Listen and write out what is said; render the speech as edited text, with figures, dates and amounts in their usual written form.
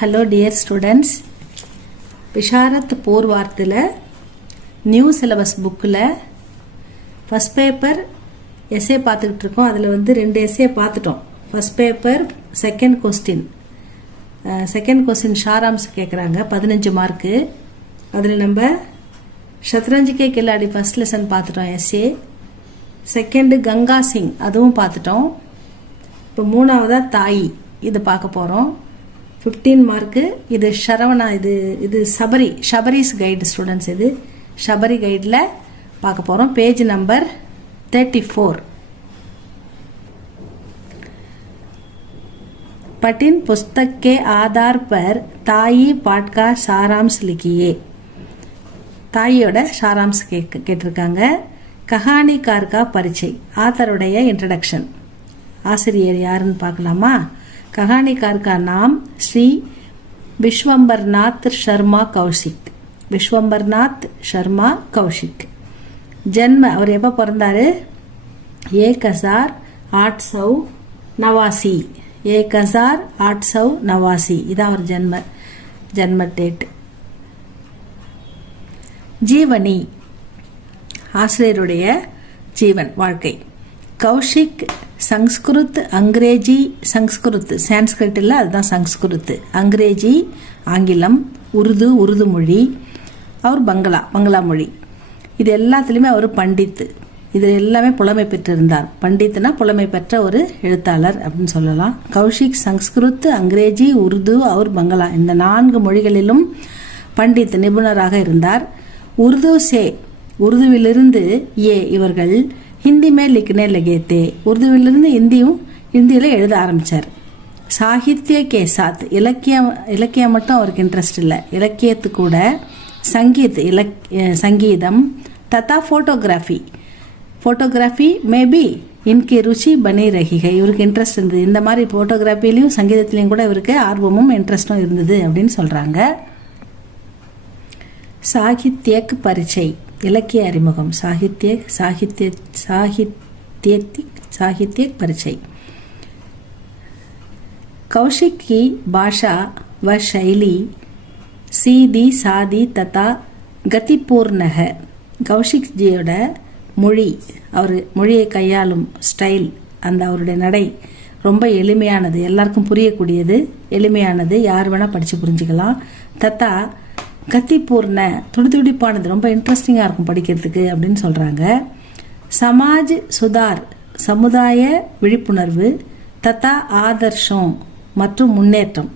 Hello dear students. Visharad பூர்வார்த்தில் new syllabus புக்கில் first paper essay பார்த்துக்கிட்டு இருக்கோம். அதில் வந்து 2 எஸ்ஏ பார்த்துட்டோம். ஃபஸ்ட் பேப்பர் செகண்ட் கொஸ்டின் ஷாராம்ஸ் கேட்குறாங்க, 15 மார்க்கு. அதில் நம்ம ஷத்ரஞ்ச் கே கில்லாடி ஃபஸ்ட் லெசன் பார்த்துட்டோம் எஸ்ஏ. செகண்டு கங்கா சிங் அதுவும் பார்த்துட்டோம். இப்போ 3வதா தாயி இது பார்க்க போகிறோம். 15 மார்க்கு. இது ஷரவணா, இது ஷபரிஸ் கைடு ஸ்டூடெண்ட்ஸ். இது ஷபரி கைடில் பார்க்க போகிறோம். Page number 34. पठिन पुस्तक के आधार पर ताई पाठ का सारांश लिखिए. தாயோட சாராம்ஸ் கேட்டிருக்காங்க. கஹானிகார் கா பரிச்சை, ஆத்தருடைய இன்ட்ரடக்ஷன். ஆசிரியர் யாருன்னு பார்க்கலாமா? कहानीकार का नाम श्री विश्वंबरनाथ शर्मा कौशिक. जन्म அவர் எப்போ பிறந்தாரு? 1889. இதான் அவர் ஜன்ம டேட். ஜீவனி, ஆசிரியருடைய ஜீவன் வாழ்க்கை. கௌஷிக் சங்ஸ்கிருத், அங்கிரேஜி, சான்ஸ்கிரிட் இல்லை, அதுதான் சங்ஸ்கிருத். அங்கிரேஜி ஆங்கிலம், உருது மொழி, அவர் பங்களா மொழி. இது எல்லாத்துலேயுமே அவர் பண்டித். இது எல்லாமே புலமை பெற்றிருந்தார். பண்டித்னா புலமை பெற்ற ஒரு எழுத்தாளர் அப்படின்னு சொல்லலாம். கௌஷிக் சங்ஸ்கிருத், அங்கிரேஜி, உருது, அவர் பங்களா, இந்த 4 மொழிகளிலும் பண்டித் நிபுணராக இருந்தார். உருதுவிலிருந்து இவர்கள் ஹிந்தி மே லிக்னே லகேத்தே, உருதுவிலிருந்து இந்தியில் எழுத ஆரம்பித்தார். சாகித்ய கே சாத், இலக்கியம் மட்டும் அவருக்கு இன்ட்ரெஸ்ட் இல்லை, இலக்கியத்து கூட சங்கீதம் தத்தா ஃபோட்டோகிராஃபி மேபி இன்கி ருச்சி பனி ரஹிகை, இவருக்கு இன்ட்ரெஸ்ட் இருந்தது. இந்த மாதிரி ஃபோட்டோகிராஃபிலையும் சங்கீதத்திலையும் கூட இவருக்கு ஆர்வமும் இன்ட்ரெஸ்டும் இருந்தது அப்படின்னு சொல்கிறாங்க. சாகித்யக் பரிச்சை, இலக்கிய அறிமுகம். சாகித்யக் பரிச்சை. कौशिक की भाषा व शैली सीधी सादी तथा गतिपूर्ण है. கௌஷிக் ஜியோட மொழி, அவர் மொழியை கையாளும் ஸ்டைல், அந்த அவருடைய நடை ரொம்ப எளிமையானது, எல்லாருக்கும் புரியக்கூடியது, எளிமையானது, யார் வேணால் படித்து புரிஞ்சுக்கலாம். தத்தா கத்திப்பூர்ண, துடிதுடிப்பானது, ரொம்ப இன்ட்ரெஸ்டிங்காக இருக்கும் படிக்கிறதுக்கு அப்படின்னு சொல்கிறாங்க. சமாஜ் சுதார், சமுதாய விழிப்புணர்வு, தத்தா ஆதர்ஷம் மற்றும் முன்னேற்றம்,